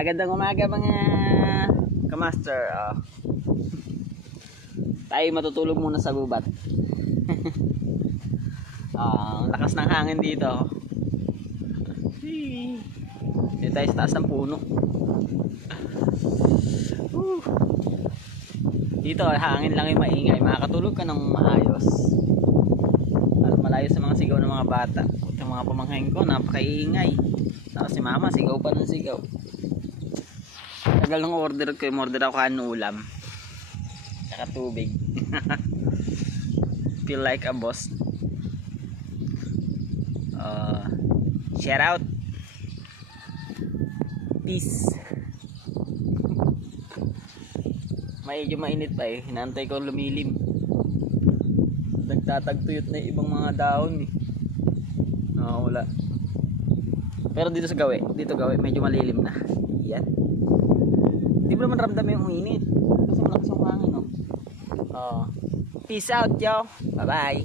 Magandang umaga mga kamaster. Tayo matutulog muna sa gubat. Ang lakas ng hangin dito. Dito tayo sa taas ng puno. Dito hangin lang yung maingay. Makakatulog ka ng maayos. At malayo sa mga sigaw ng mga bata. Yung mga pamangkin ko napakaingay. Tapos si mama sigaw pa ng sigaw. Tagal ng order ko, order ako kanin ulam saka tubig. Feel like a boss. Shout out, peace. Medyo mainit pa eh, hinantay ko lumilim. Nagtatagtuyot na yung ibang mga dahon eh. Wala. Pero dito sa gawi, medyo malilim na. Yan. Di mo naman ramdam yung init kasi malakas yung hangin, no? Peace out, yo. Bye bye.